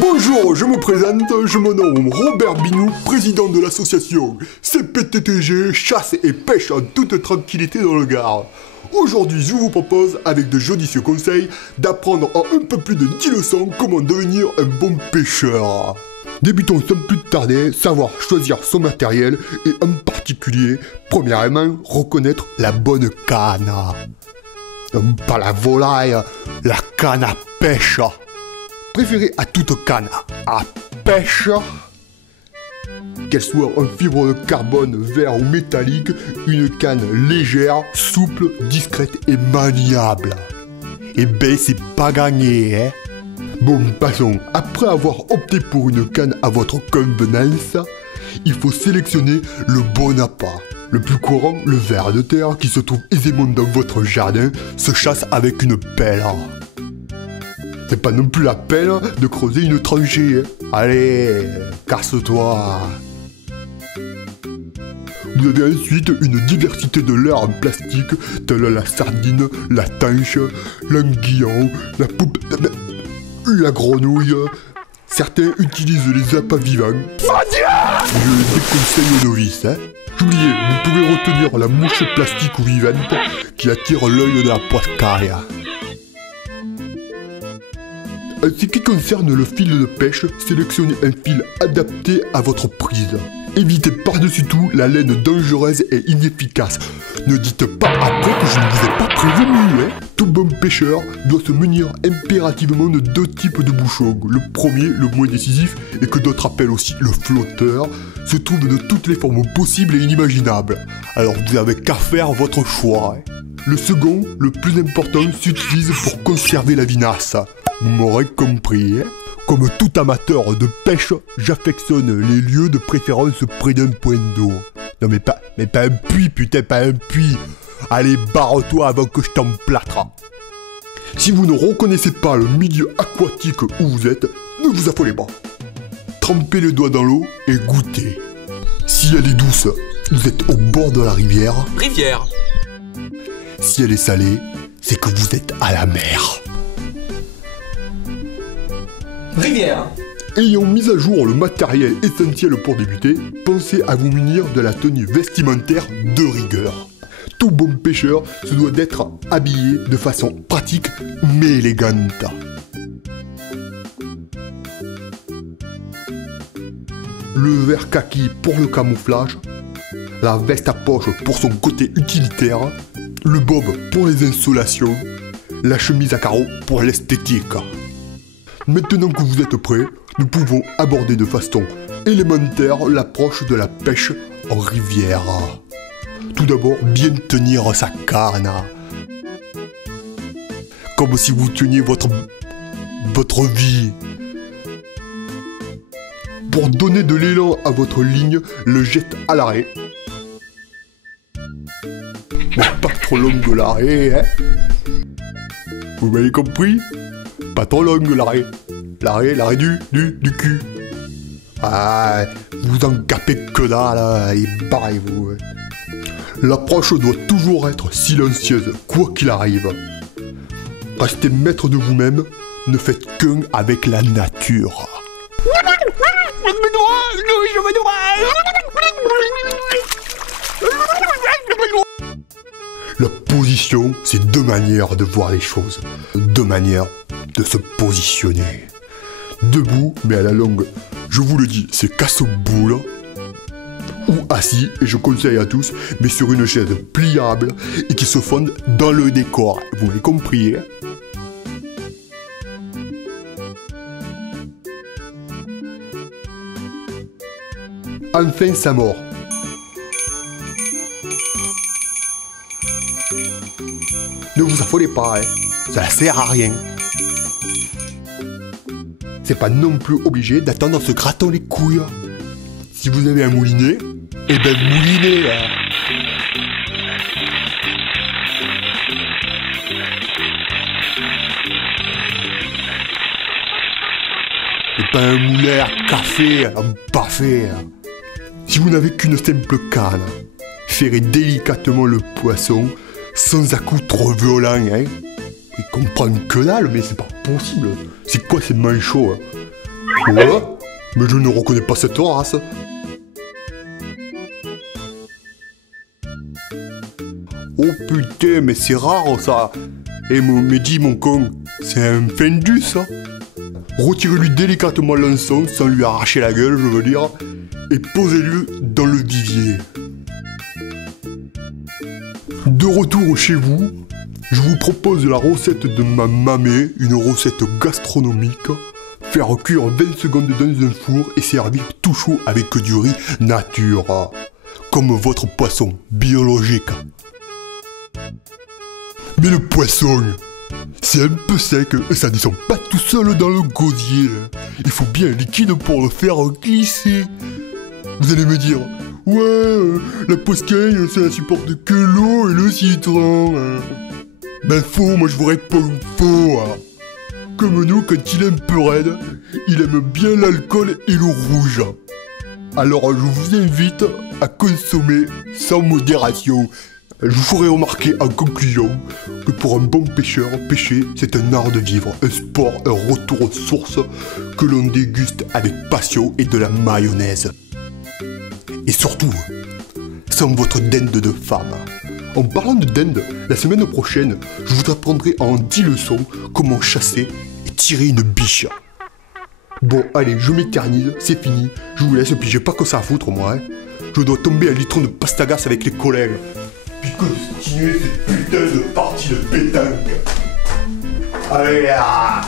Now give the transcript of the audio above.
Bonjour, je me présente, je me nomme Robert Binou, président de l'association CPTTG, chasse et pêche en toute tranquillité dans le Gard. Aujourd'hui, je vous propose, avec de judicieux conseils, d'apprendre en un peu plus de 10 leçons comment devenir un bon pêcheur. Débutons sans plus tarder, savoir choisir son matériel et en particulier, premièrement, reconnaître la bonne canne. Pas la volaille, la canne à pêche. Préférez à toute canne à pêche, qu'elle soit en fibre de carbone, verre ou métallique, une canne légère, souple, discrète et maniable. Et ben c'est pas gagné, hein. Bon, passons. Après avoir opté pour une canne à votre convenance, il faut sélectionner le bon appât. Le plus courant, le ver de terre qui se trouve aisément dans votre jardin, se chasse avec une pelle. C'est pas non plus la peine de creuser une tranchée. Hein. Allez, casse-toi. Vous avez ensuite une diversité de leurres en plastique, telle la sardine, la tanche, l'anguillon, la poupe, la grenouille. Certains utilisent les appâts vivants. Je les déconseille aux novices. Hein. J'oubliais, vous pouvez retenir la mouche plastique ou vivante qui attire l'œil de la poiscaille. En ce qui concerne le fil de pêche, sélectionnez un fil adapté à votre prise. Évitez par-dessus tout la laine dangereuse et inefficace. Ne dites pas après que je ne vous ai pas prévenu, hein. Tout bon pêcheur doit se munir impérativement de deux types de bouchons. Le premier, le moins décisif, et que d'autres appellent aussi le flotteur, se trouve de toutes les formes possibles et inimaginables. Alors vous n'avez qu'à faire votre choix. Hein. Le second, le plus important, s'utilise pour conserver la vinasse. Vous m'aurez compris, hein. Comme tout amateur de pêche, j'affectionne les lieux de préférence près d'un point d'eau. Non mais pas un puits, putain, pas un puits. Allez, barre-toi avant que je t'emplâtre. Si vous ne reconnaissez pas le milieu aquatique où vous êtes, ne vous affolez pas. Trempez les doigts dans l'eau et goûtez. Si elle est douce, vous êtes au bord de la rivière. Rivière. Si elle est salée, c'est que vous êtes à la mer. Rivière. Ayant mis à jour le matériel essentiel pour débuter, pensez à vous munir de la tenue vestimentaire de rigueur. Tout bon pêcheur se doit d'être habillé de façon pratique mais élégante. Le vert kaki pour le camouflage, la veste à poche pour son côté utilitaire, le bob pour les insolations, la chemise à carreaux pour l'esthétique. Maintenant que vous êtes prêts, nous pouvons aborder de façon élémentaire l'approche de la pêche en rivière. Tout d'abord, bien tenir sa canne. Comme si vous teniez votre vie. Pour donner de l'élan à votre ligne, le jette à l'arrêt. Mais pas trop longue l'arrêt, hein. Vous m'avez compris? Pas trop longue l'arrêt. L'arrêt du cul. Ah, vous en capez que dalle, et barrez-vous. L'approche doit toujours être silencieuse, quoi qu'il arrive. Restez maître de vous-même, ne faites qu'un avec la nature. La position, c'est deux manières de voir les choses, deux manières de se positionner. Debout, mais à la longue, je vous le dis, c'est casse-boule. Ou assis, et je conseille à tous, mais sur une chaise pliable et qui se fonde dans le décor. Vous m'avez compris, hein? Enfin, sa mort. Ne vous affolez pas, hein. Ça sert à rien. C'est pas non plus obligé d'attendre en se grattant les couilles. Si vous avez un moulinet, eh ben moulinez, hein. Et pas un moulin à café, un baffé. Si vous n'avez qu'une simple canne, ferrez délicatement le poisson, sans à-coups trop violents, hein. Ils comprennent que dalle, mais c'est pas possible. C'est quoi ces manchots, hein? Ouais? Mais je ne reconnais pas cette race. Oh putain, mais c'est rare ça. Eh mais dis mon con, c'est un fendu ça. Retirez-lui délicatement l'ensemble sans lui arracher la gueule, je veux dire, et posez-le dans le vivier. De retour chez vous, je vous propose la recette de ma mamée, une recette gastronomique. Faire cuire 20 secondes dans un four et servir tout chaud avec du riz nature. Comme votre poisson biologique. Mais le poisson, c'est un peu sec et ça descend pas tout seul dans le gosier. Il faut bien un liquide pour le faire glisser. Vous allez me dire, ouais, la poscagne, ça supporte que l'eau et le citron. Ben faux, moi je vous réponds faux. Comme nous, quand il est un peu raide, il aime bien l'alcool et le rouge. Alors je vous invite à consommer sans modération. Je vous ferai remarquer en conclusion que pour un bon pêcheur, pêcher, c'est un art de vivre, un sport, un retour aux sources que l'on déguste avec passion et de la mayonnaise. Et surtout, sans votre dinde de femme. En parlant de dinde, la semaine prochaine, je vous apprendrai en 10 leçons comment chasser et tirer une biche. Bon, allez, je m'éternise, c'est fini, je vous laisse, puis j'ai pas que ça à foutre moi. Je dois tomber un litron de pastagas avec les collègues. Puis continuer cette putain de partie de pétanque. Allez là.